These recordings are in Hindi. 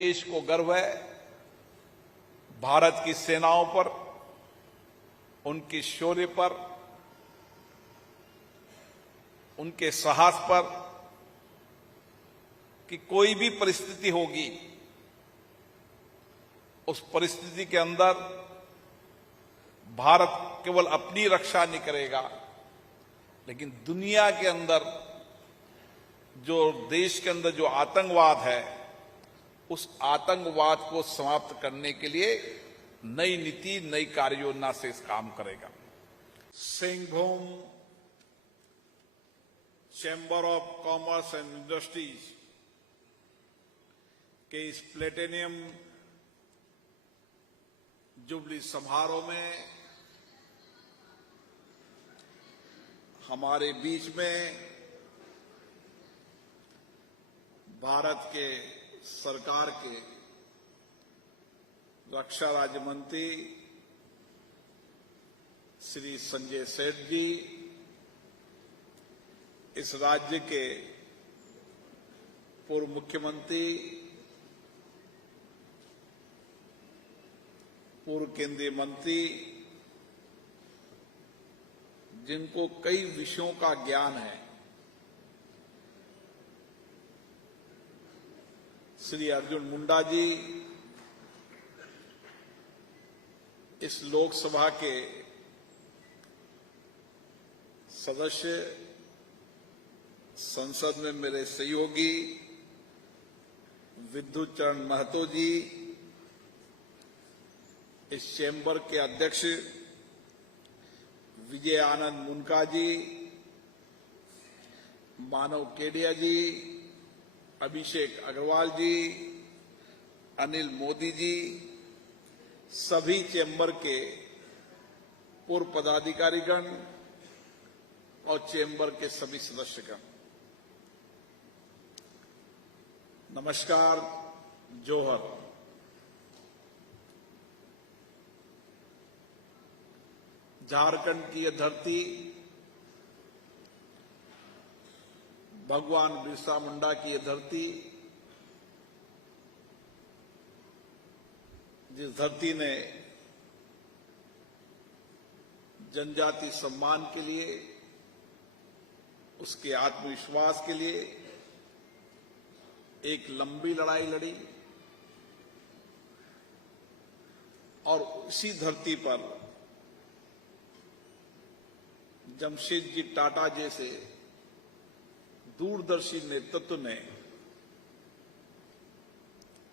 देश को गर्व है भारत की सेनाओं पर, उनके शौर्य पर, उनके साहस पर कि कोई भी परिस्थिति होगी, उस परिस्थिति के अंदर भारत केवल अपनी रक्षा नहीं करेगा, लेकिन दुनिया के अंदर जो देश के अंदर जो आतंकवाद है, उस आतंकवाद को समाप्त करने के लिए नई नीति, नई कार्य योजना से इस काम करेगा। Singhbhum chamber of commerce and industries के इस प्लेटिनियम जुबली समारोह में हमारे बीच में भारत के सरकार के रक्षा राज्य मंत्री श्री संजय सेठ जी, इस राज्य के पूर्व मुख्यमंत्री, पूर्व केंद्रीय मंत्री, जिनको कई विषयों का ज्ञान है, श्री अर्जुन मुंडा जी, इस लोकसभा के सदस्य, संसद में मेरे सहयोगी विद्युत चरण महतो जी, इस चैम्बर के अध्यक्ष विजय आनंद मुनका जी, मानव केडिया जी, अभिषेक अग्रवाल जी, अनिल मोदी जी, सभी चैम्बर के पूर्व पदाधिकारीगण और चैम्बर के सभी सदस्यगण, नमस्कार, जोहर। झारखंड की यह धरती भगवान बिरसा मुंडा की यह धरती, जिस धरती ने जनजाति सम्मान के लिए, उसके आत्मविश्वास के लिए एक लंबी लड़ाई लड़ी, और उसी धरती पर जमशेदजी टाटा जैसे दूरदर्शी नेतृत्व ने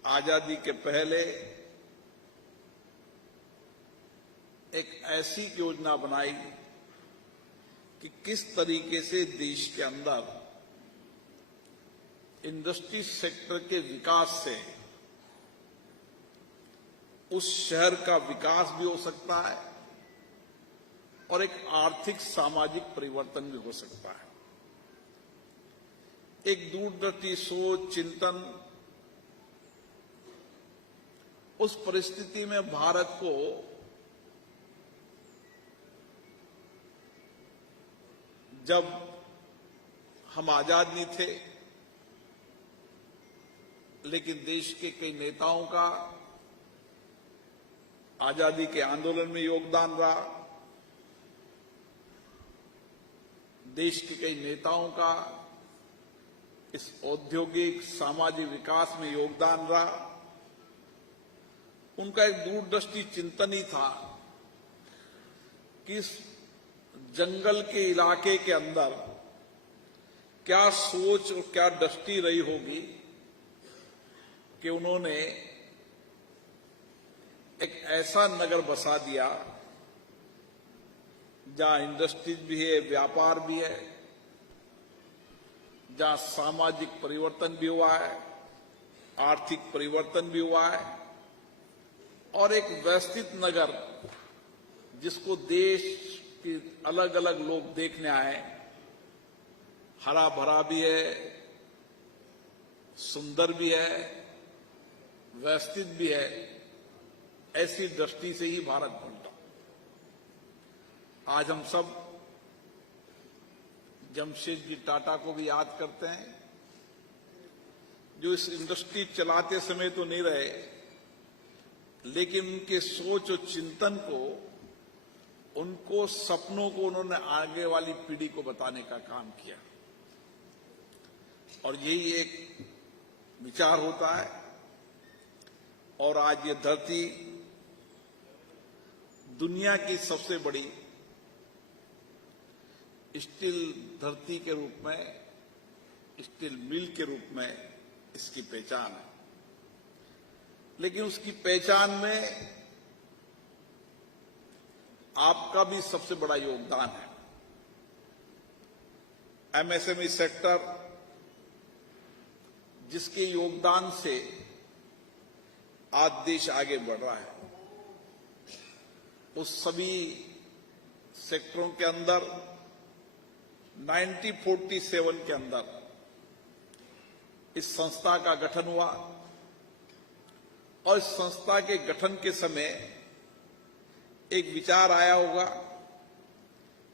आजादी के पहले एक ऐसी योजना बनाई कि किस तरीके से देश के अंदर इंडस्ट्री सेक्टर के विकास से उस शहर का विकास भी हो सकता है और एक आर्थिक सामाजिक परिवर्तन भी हो सकता है। एक दूरदर्शी सोच, चिंतन, उस परिस्थिति में भारत को जब हम आजाद नहीं थे, लेकिन देश के कई नेताओं का आजादी के आंदोलन में योगदान रहा, देश के कई नेताओं का इस औद्योगिक सामाजिक विकास में योगदान रहा। उनका एक दूरदृष्टि चिंतन ही था कि इस जंगल के इलाके के अंदर क्या सोच और क्या दृष्टि रही होगी कि उन्होंने एक ऐसा नगर बसा दिया जहां इंडस्ट्रीज भी है, व्यापार भी है, जहां सामाजिक परिवर्तन भी हुआ है, आर्थिक परिवर्तन भी हुआ है, और एक व्यवस्थित नगर जिसको देश के अलग अलग लोग देखने आए, हरा भरा भी है, सुंदर भी है, व्यवस्थित भी है, ऐसी दृष्टि से ही भारत बनता। आज हम सब जमशेदजी टाटा को भी याद करते हैं, जो इस इंडस्ट्री चलाते समय तो नहीं रहे, लेकिन उनके सोच और चिंतन को, उनको सपनों को उन्होंने आगे वाली पीढ़ी को बताने का काम किया। और यही एक विचार होता है। और आज ये धरती दुनिया की सबसे बड़ी स्टील धरती के रूप में, स्टील मिल के रूप में इसकी पहचान है। लेकिन उसकी पहचान में आपका भी सबसे बड़ा योगदान है। एमएसएमई सेक्टर, जिसके योगदान से आज देश आगे बढ़ रहा है, उस सभी सेक्टरों के अंदर 1947 के अंदर इस संस्था का गठन हुआ। और इस संस्था के गठन के समय एक विचार आया होगा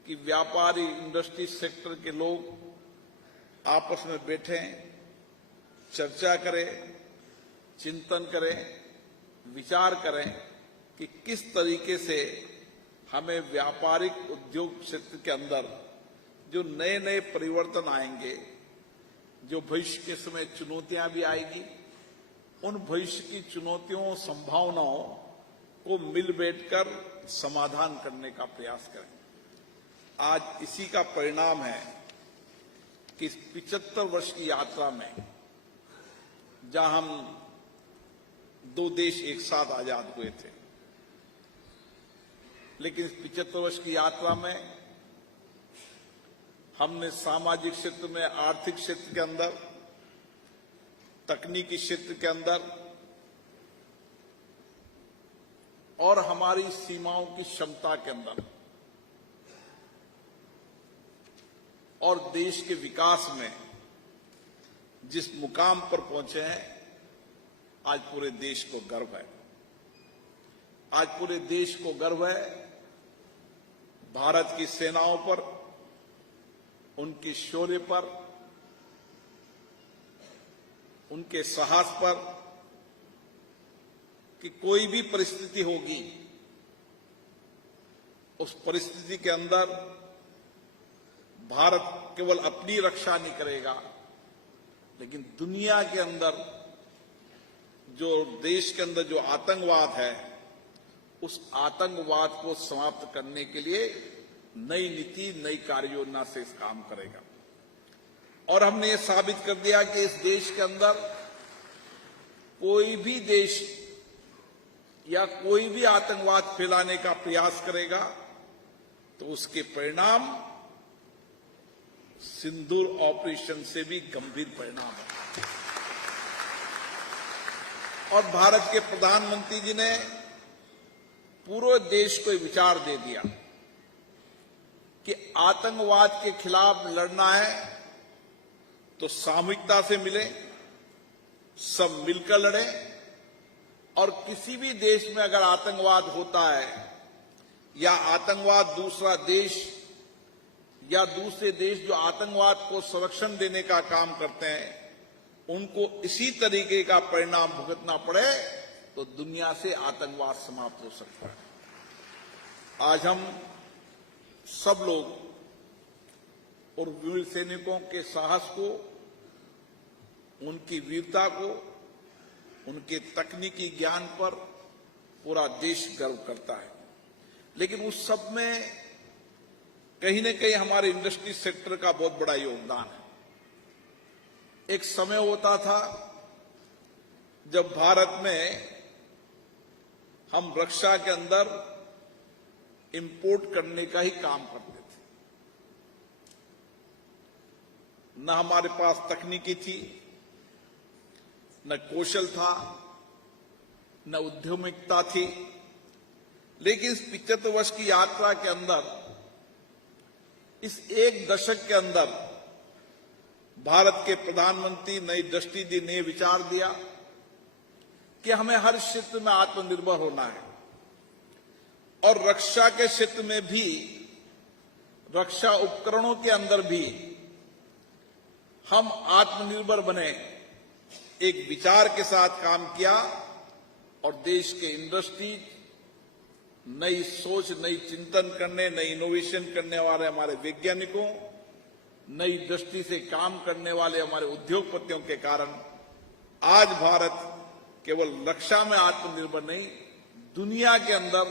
कि व्यापारी इंडस्ट्री सेक्टर के लोग आपस में बैठें, चर्चा करें, चिंतन करें, विचार करें कि किस तरीके से हमें व्यापारिक उद्योग क्षेत्र के अंदर जो नए नए परिवर्तन आएंगे, जो भविष्य के समय चुनौतियां भी आएगी, उन भविष्य की चुनौतियों, संभावनाओं को मिल बैठकर समाधान करने का प्रयास करें। आज इसी का परिणाम है कि इस 75 वर्ष की यात्रा में, जहां हम दो देश एक साथ आजाद हुए थे, लेकिन इस 75 वर्ष की यात्रा में हमने सामाजिक क्षेत्र में, आर्थिक क्षेत्र के अंदर, तकनीकी क्षेत्र के अंदर और हमारी सीमाओं की क्षमता के अंदर और देश के विकास में जिस मुकाम पर पहुंचे हैं, आज पूरे देश को गर्व है। आज पूरे देश को गर्व है भारत की सेनाओं पर, उनके शौर्य पर, उनके साहस पर कि कोई भी परिस्थिति होगी, उस परिस्थिति के अंदर भारत केवल अपनी रक्षा नहीं करेगा, लेकिन दुनिया के अंदर, जो देश के अंदर जो आतंकवाद है, उस आतंकवाद को समाप्त करने के लिए नई नीति, नई कार्य योजना से इस काम करेगा। और हमने ये साबित कर दिया कि इस देश के अंदर कोई भी देश या कोई भी आतंकवाद फैलाने का प्रयास करेगा तो उसके परिणाम सिंदूर ऑपरेशन से भी गंभीर परिणाम है। और भारत के प्रधानमंत्री जी ने पूरे देश को विचार दे दिया कि आतंकवाद के खिलाफ लड़ना है तो सामूहिकता से मिले, सब मिलकर लड़ें। और किसी भी देश में अगर आतंकवाद होता है या आतंकवाद दूसरा देश या दूसरे देश जो आतंकवाद को संरक्षण देने का काम करते हैं, उनको इसी तरीके का परिणाम भुगतना पड़े तो दुनिया से आतंकवाद समाप्त हो सकता है। आज हम सब लोग और वीर सैनिकों के साहस को, उनकी वीरता को, उनके तकनीकी ज्ञान पर पूरा देश गर्व करता है। लेकिन उस सब में कहीं न कहीं हमारे इंडस्ट्री सेक्टर का बहुत बड़ा योगदान है। एक समय होता था जब भारत में हम रक्षा के अंदर इंपोर्ट करने का ही काम करते थे। न हमारे पास तकनीकी थी, न कौशल था, न उद्यमिकता थी। लेकिन इस 75 वर्ष की यात्रा के अंदर, इस एक दशक के अंदर भारत के प्रधानमंत्री नई दृष्टि दी, नए विचार दिया कि हमें हर क्षेत्र में आत्मनिर्भर होना है। और रक्षा के क्षेत्र में भी, रक्षा उपकरणों के अंदर भी हम आत्मनिर्भर बने, एक विचार के साथ काम किया और देश के इंडस्ट्री, नई सोच, नई चिंतन करने, नई इनोवेशन करने वाले हमारे वैज्ञानिकों, नई दृष्टि से काम करने वाले हमारे उद्योगपतियों के कारण आज भारत केवल रक्षा में आत्मनिर्भर नहीं, दुनिया के अंदर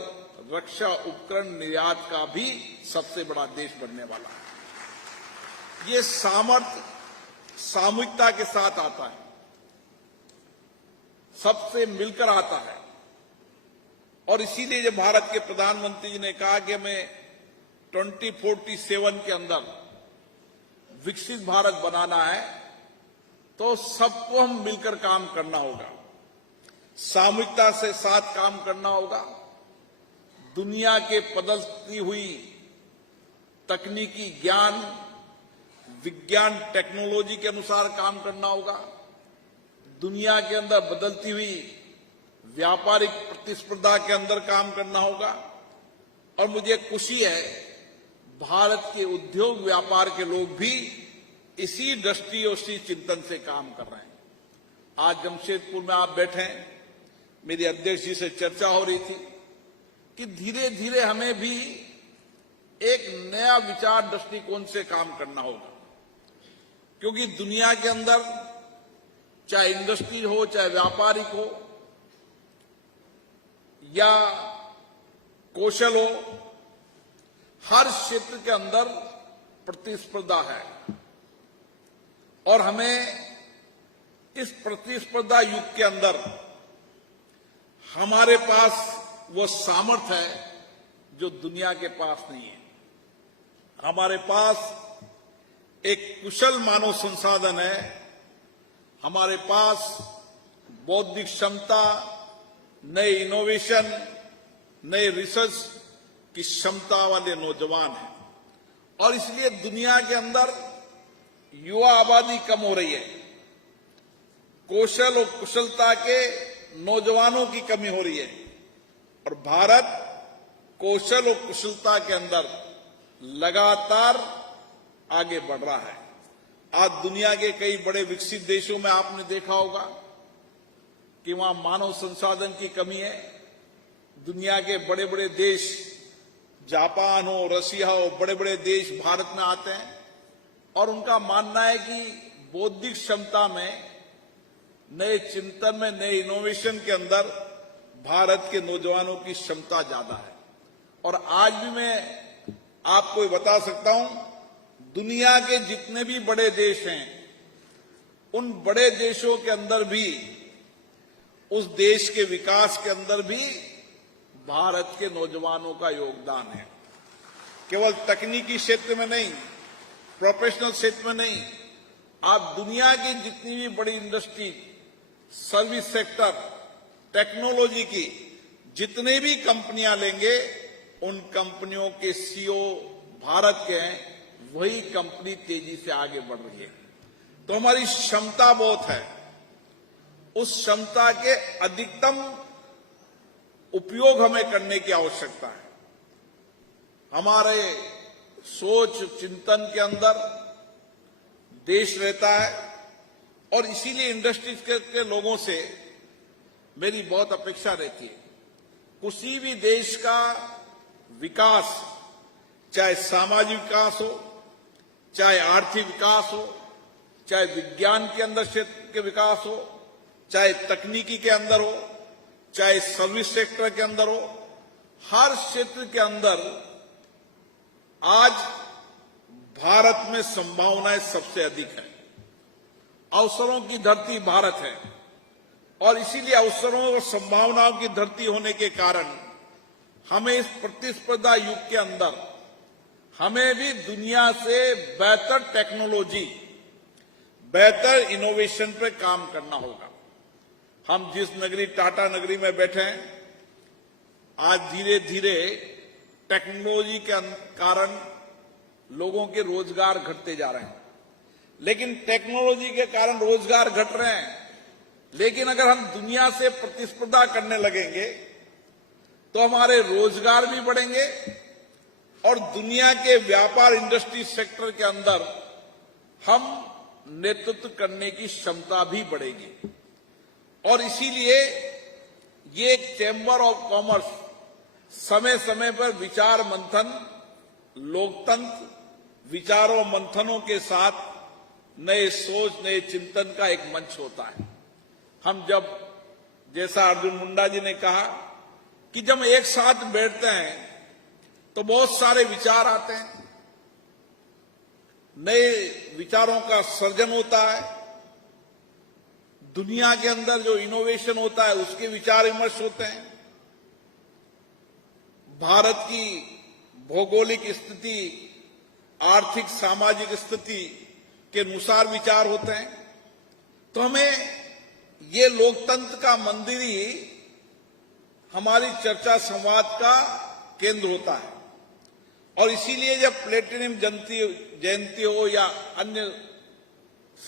रक्षा उपकरण निर्यात का भी सबसे बड़ा देश बनने वाला है। ये सामर्थ्य सामूहिकता के साथ आता है, सबसे मिलकर आता है। और इसीलिए जब भारत के प्रधानमंत्री जी ने कहा कि हमें 2047 के अंदर विकसित भारत बनाना है, तो सबको हम मिलकर काम करना होगा, सामूहिकता से साथ काम करना होगा, दुनिया के बदलती हुई तकनीकी ज्ञान, विज्ञान, टेक्नोलॉजी के अनुसार काम करना होगा, दुनिया के अंदर बदलती हुई व्यापारिक प्रतिस्पर्धा के अंदर काम करना होगा। और मुझे खुशी है भारत के उद्योग व्यापार के लोग भी इसी दृष्टि और इसी चिंतन से काम कर रहे हैं। आज जमशेदपुर में आप बैठे हैं, मेरी अध्यक्ष जी से चर्चा हो रही थी कि धीरे धीरे हमें भी एक नया विचार दृष्टिकोण से काम करना होगा, क्योंकि दुनिया के अंदर चाहे इंडस्ट्री हो, चाहे व्यापारिक हो या कौशल हो, हर क्षेत्र के अंदर प्रतिस्पर्धा है और हमें इस प्रतिस्पर्धा युग के अंदर हमारे पास वो सामर्थ्य है जो दुनिया के पास नहीं है। हमारे पास एक कुशल मानव संसाधन है, हमारे पास बौद्धिक क्षमता, नए इनोवेशन, नए रिसर्च की क्षमता वाले नौजवान हैं और इसलिए दुनिया के अंदर युवा आबादी कम हो रही है। कौशल और कुशलता के नौजवानों की कमी हो रही है और भारत कौशल और कुशलता के अंदर लगातार आगे बढ़ रहा है। आज दुनिया के कई बड़े विकसित देशों में आपने देखा होगा कि वहां मानव संसाधन की कमी है। दुनिया के बड़े बड़े देश, जापान हो, रशिया हो, बड़े बड़े देश भारत में आते हैं और उनका मानना है कि बौद्धिक क्षमता में, नए चिंतन में, नए इनोवेशन के अंदर भारत के नौजवानों की क्षमता ज्यादा है। और आज भी मैं आपको ये बता सकता हूं, दुनिया के जितने भी बड़े देश हैं, उन बड़े देशों के अंदर भी, उस देश के विकास के अंदर भी भारत के नौजवानों का योगदान है। केवल तकनीकी क्षेत्र में नहीं, प्रोफेशनल क्षेत्र में नहीं, आप दुनिया की जितनी भी बड़ी इंडस्ट्री, सर्विस सेक्टर, टेक्नोलॉजी की जितनी भी कंपनियां लेंगे, उन कंपनियों के सीईओ भारत के हैं, वही कंपनी तेजी से आगे बढ़ रही है। तो हमारी क्षमता बहुत है, उस क्षमता के अधिकतम उपयोग हमें करने की आवश्यकता है। हमारे सोच चिंतन के अंदर देश रहता है और इसीलिए इंडस्ट्रीज के लोगों से मेरी बहुत अपेक्षा रहती है। किसी भी देश का विकास, चाहे सामाजिक विकास हो, चाहे आर्थिक विकास हो, चाहे विज्ञान के अंदर क्षेत्र के विकास हो, चाहे तकनीकी के अंदर हो, चाहे सर्विस सेक्टर के अंदर हो, हर क्षेत्र के अंदर आज भारत में संभावनाएं सबसे अधिक है। अवसरों की धरती भारत है और इसीलिए अवसरों और संभावनाओं की धरती होने के कारण हमें इस प्रतिस्पर्धा युग के अंदर हमें भी दुनिया से बेहतर टेक्नोलॉजी, बेहतर इनोवेशन पर काम करना होगा। हम जिस नगरी, टाटा नगरी में बैठे हैं, आज धीरे धीरे टेक्नोलॉजी के कारण लोगों के रोजगार घटते जा रहे हैं। लेकिन टेक्नोलॉजी के कारण रोजगार घट रहे हैं, लेकिन अगर हम दुनिया से प्रतिस्पर्धा करने लगेंगे तो हमारे रोजगार भी बढ़ेंगे और दुनिया के व्यापार इंडस्ट्री सेक्टर के अंदर हम नेतृत्व करने की क्षमता भी बढ़ेगी। और इसीलिए ये चैम्बर ऑफ कॉमर्स समय समय पर विचार मंथन, लोकतंत्र, विचारों मंथनों के साथ नए सोच, नए चिंतन का एक मंच होता है। हम जब, जैसा अर्जुन मुंडा जी ने कहा कि जब एक साथ बैठते हैं तो बहुत सारे विचार आते हैं, नए विचारों का सर्जन होता है, दुनिया के अंदर जो इनोवेशन होता है उसके विचार विमर्श होते हैं, भारत की भौगोलिक स्थिति, आर्थिक सामाजिक स्थिति के अनुसार विचार होते हैं। तो हमें ये लोकतंत्र का मंदिर ही हमारी चर्चा संवाद का केंद्र होता है। और इसीलिए जब प्लेटिनम जयंती हो या अन्य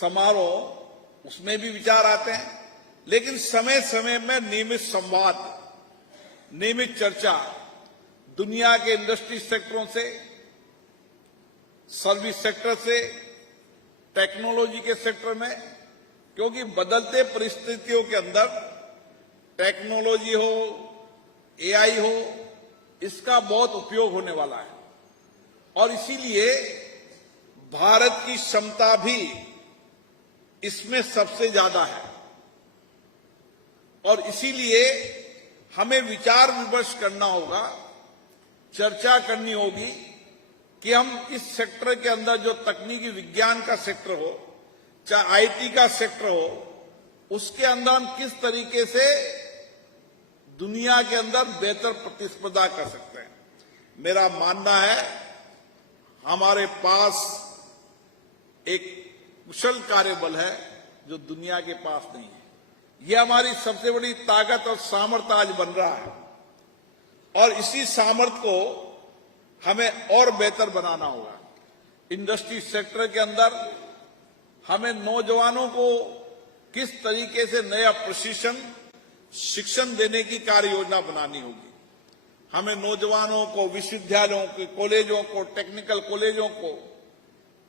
समारोह, उसमें भी विचार आते हैं, लेकिन समय समय में नियमित संवाद, नियमित चर्चा दुनिया के इंडस्ट्री सेक्टरों से, सर्विस सेक्टर से, टेक्नोलॉजी के सेक्टर में, क्योंकि बदलते परिस्थितियों के अंदर टेक्नोलॉजी हो, एआई हो, इसका बहुत उपयोग होने वाला है। और इसीलिए भारत की क्षमता भी इसमें सबसे ज्यादा है। और इसीलिए हमें विचार विमर्श करना होगा, चर्चा करनी होगी कि हम इस सेक्टर के अंदर, जो तकनीकी विज्ञान का सेक्टर हो, चाहे आईटी का सेक्टर हो, उसके अंदर हम किस तरीके से दुनिया के अंदर बेहतर प्रतिस्पर्धा कर सकते हैं। मेरा मानना है हमारे पास एक कुशल कार्यबल है जो दुनिया के पास नहीं है। यह हमारी सबसे बड़ी ताकत और सामर्थ्य आज बन रहा है। और इसी सामर्थ्य को हमें और बेहतर बनाना होगा। इंडस्ट्री सेक्टर के अंदर हमें नौजवानों को किस तरीके से नया प्रशिक्षण, शिक्षण देने की कार्य योजना बनानी होगी। हमें नौजवानों को, विश्वविद्यालयों के, कॉलेजों को, टेक्निकल कॉलेजों को,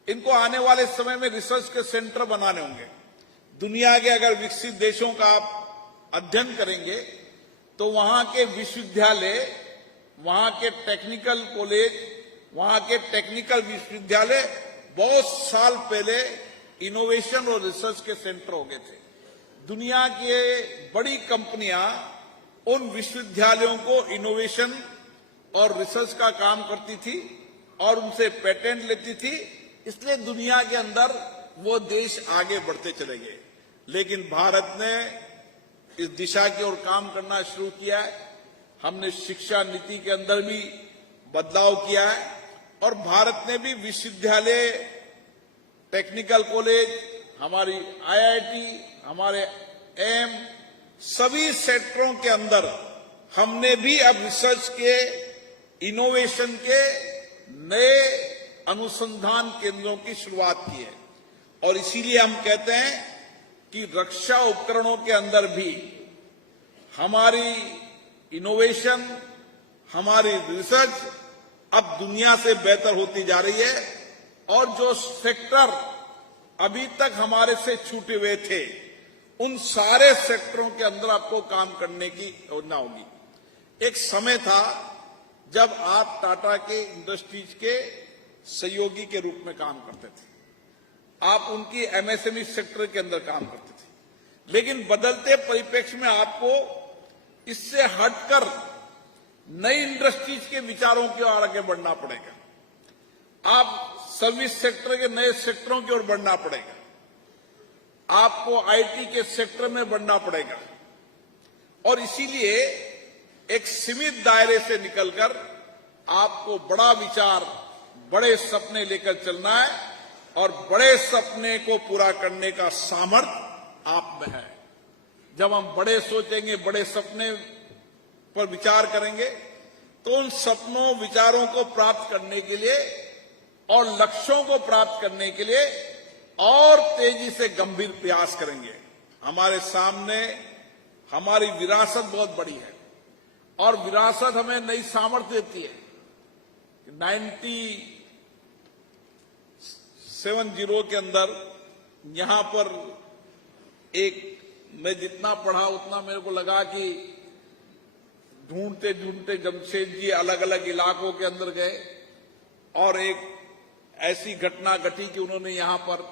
इनको आने वाले समय में रिसर्च के सेंटर बनाने होंगे। दुनिया के अगर विकसित देशों का आप अध्ययन करेंगे तो वहां के विश्वविद्यालय, वहां के टेक्निकल कॉलेज, वहां के टेक्निकल विश्वविद्यालय बहुत साल पहले इनोवेशन और रिसर्च के सेंटर हो गए थे। दुनिया के बड़ी कंपनियां उन विश्वविद्यालयों को इनोवेशन और रिसर्च का काम करती थी और उनसे पेटेंट लेती थी। इसलिए दुनिया के अंदर वो देश आगे बढ़ते चले गए। लेकिन भारत ने इस दिशा की ओर काम करना शुरू किया है। हमने शिक्षा नीति के अंदर भी बदलाव किया है और भारत ने भी विश्वविद्यालय, टेक्निकल कॉलेज, हमारी आईआईटी, हमारे एम, सभी सेक्टरों के अंदर हमने भी अब रिसर्च के, इनोवेशन के नए अनुसंधान केंद्रों की शुरुआत की है। और इसीलिए हम कहते हैं कि रक्षा उपकरणों के अंदर भी हमारी इनोवेशन, हमारी रिसर्च अब दुनिया से बेहतर होती जा रही है। और जो सेक्टर अभी तक हमारे से छूटे हुए थे, उन सारे सेक्टरों के अंदर आपको काम करने की योजना होगी। एक समय था जब आप टाटा के इंडस्ट्रीज के सहयोगी के रूप में काम करते थे, आप उनकी एमएसएमई सेक्टर के अंदर काम करते थे। लेकिन बदलते परिप्रेक्ष्य में आपको इससे हटकर नई इंडस्ट्रीज के विचारों की ओर आगे बढ़ना पड़ेगा। आप सर्विस सेक्टर के नए सेक्टरों की ओर बढ़ना पड़ेगा। आपको आईटी के सेक्टर में बढ़ना पड़ेगा। और इसीलिए एक सीमित दायरे से निकलकर आपको बड़ा विचार, बड़े सपने लेकर चलना है और बड़े सपने को पूरा करने का सामर्थ्य आप में है। जब हम बड़े सोचेंगे, बड़े सपने पर विचार करेंगे, तो उन सपनों, विचारों को प्राप्त करने के लिए और लक्ष्यों को प्राप्त करने के लिए और तेजी से गंभीर प्रयास करेंगे। हमारे सामने हमारी विरासत बहुत बड़ी है और विरासत हमें नई सामर्थ्य देती है। 1970 के अंदर यहां पर एक मैं जितना पढ़ा उतना मेरे को लगा कि ढूंढते ढूंढते जमशेद जी अलग अलग इलाकों के अंदर गए और एक ऐसी घटना घटी कि उन्होंने यहां पर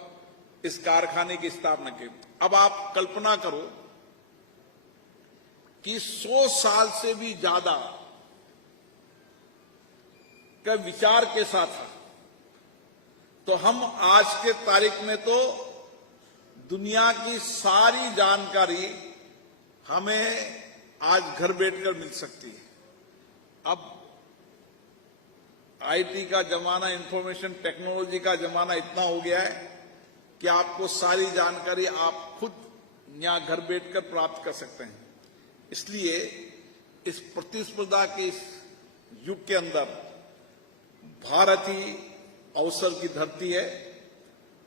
इस कारखाने की स्थापना की। अब आप कल्पना करो कि 100 साल से भी ज्यादा का विचार के साथ था, तो हम आज के तारीख में तो दुनिया की सारी जानकारी हमें आज घर बैठकर मिल सकती है। अब आईटी का जमाना, इंफॉर्मेशन टेक्नोलॉजी का जमाना इतना हो गया है कि आपको सारी जानकारी आप खुद यहां घर बैठकर प्राप्त कर सकते हैं। इसलिए इस प्रतिस्पर्धा के इस युग के अंदर भारत ही अवसर की धरती है,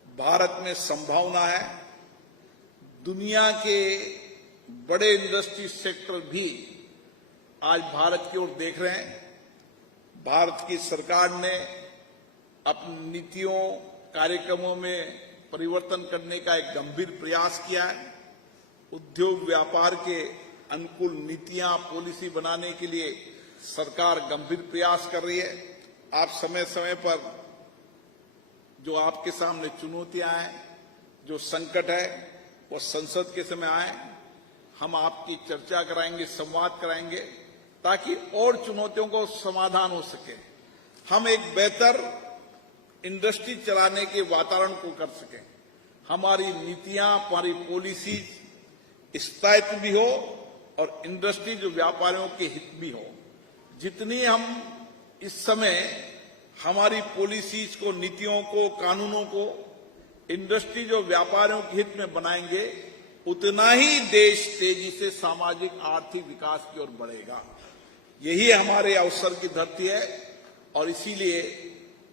भारत में संभावना है। दुनिया के बड़े इंडस्ट्री सेक्टर भी आज भारत की ओर देख रहे हैं। भारत की सरकार ने अपनी नीतियों, कार्यक्रमों में परिवर्तन करने का एक गंभीर प्रयास किया है। उद्योग व्यापार के अनुकूल नीतियां, पॉलिसी बनाने के लिए सरकार गंभीर प्रयास कर रही है। आप समय समय पर जो आपके सामने चुनौतियां हैं, जो संकट है, वो संसद के समय आए, हम आपकी चर्चा कराएंगे, संवाद कराएंगे, ताकि और चुनौतियों को समाधान हो सके। हम एक बेहतर इंडस्ट्री चलाने के वातावरण को कर सकें। हमारी नीतियां, हमारी पॉलिसी स्थायित्व भी हो और इंडस्ट्री जो व्यापारियों के हित भी हो। जितनी हम इस समय हमारी पॉलिसीज को, नीतियों को, कानूनों को इंडस्ट्री जो व्यापारियों के हित में बनाएंगे, उतना ही देश तेजी से सामाजिक आर्थिक विकास की ओर बढ़ेगा। यही हमारे अवसर की धरती है और इसीलिए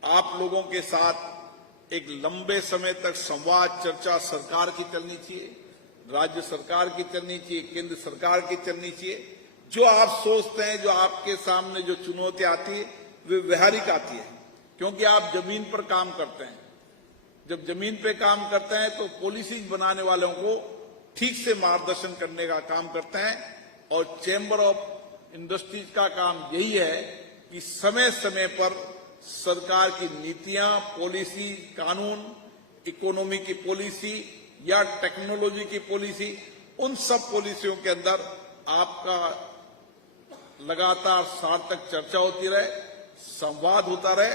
आप लोगों के साथ एक लंबे समय तक संवाद, चर्चा सरकार की चलनी चाहिए, राज्य सरकार की चलनी चाहिए, केंद्र सरकार की चलनी चाहिए। जो आप सोचते हैं, जो आपके सामने जो चुनौतियां आती है, वे व्यवहारिक आती है, क्योंकि आप जमीन पर काम करते हैं। जब जमीन पे काम करते हैं तो पॉलिसी बनाने वालों को ठीक से मार्गदर्शन करने का काम करते हैं और चैम्बर ऑफ इंडस्ट्रीज का काम यही है कि समय समय पर सरकार की नीतियां, पॉलिसी, कानून, इकोनॉमी की पॉलिसी या टेक्नोलॉजी की पॉलिसी, उन सब पॉलिसियों के अंदर आपका लगातार सार्थक चर्चा होती रहे, संवाद होता रहे,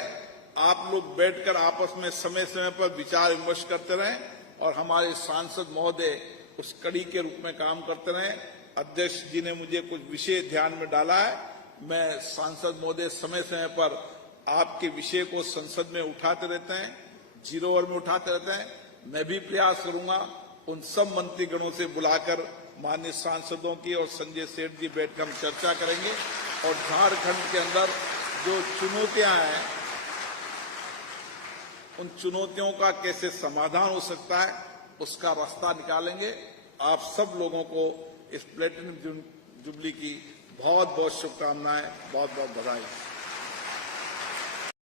आप लोग बैठकर आपस में समय समय पर विचार विमर्श करते रहें और हमारे सांसद महोदय उस कड़ी के रूप में काम करते रहें। अध्यक्ष जी ने मुझे कुछ विषय ध्यान में डाला है, मैं सांसद महोदय समय समय पर आपके विषय को संसद में उठाते रहते हैं, 0 ओवर में उठाते रहते हैं। मैं भी प्रयास करूंगा उन सब मंत्रीगणों से बुलाकर माननीय सांसदों की और संजय सेठ जी बैठकर हम चर्चा करेंगे और झारखंड के अंदर जो चुनौतियां हैं, उन चुनौतियों का कैसे समाधान हो सकता है, उसका रास्ता निकालेंगे। आप सब लोगों को इस प्लेटिनम जुबली की बहुत बहुत शुभकामनाएं, बहुत बहुत बधाई।